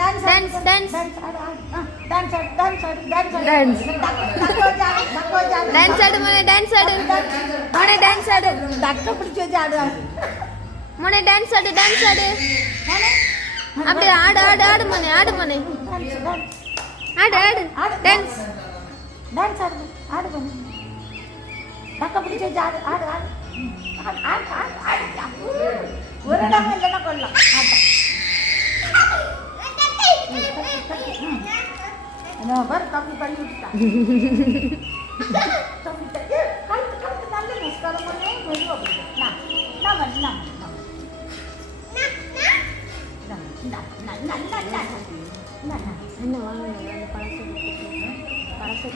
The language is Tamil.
dance dance dance dance dance dance dance ஆடு மோனே டான்ஸ் ஆடு மோனே டான்ஸ் ஆடு டக்க பிடிச்சு வச்சு ஆடுவாங்க மோனே டான்ஸ் ஆடு அப்படியே ஆடு ஆடு ஆடு மோனே ஆடு மோனே ஆடு ஆடு டான்ஸ் டான்ஸ் ஆடு ஆடு பண்ணு டக்க பிடிச்சு வச்சு ஆடு ஆடு ஆடு ஆடு ஆடு ஆடு ஒரு இடம் இல்லைன்னா கொள்ளலாம் ஆட்டம் பாரு தம்பி பண்ணி விட்டுட்டான் தம்பி கழுத்து கழுத்து நல்ல நமஸ்காரம் பண்ணே மெதுவாக பிடிக்கும் என்ன வாங்க பழசை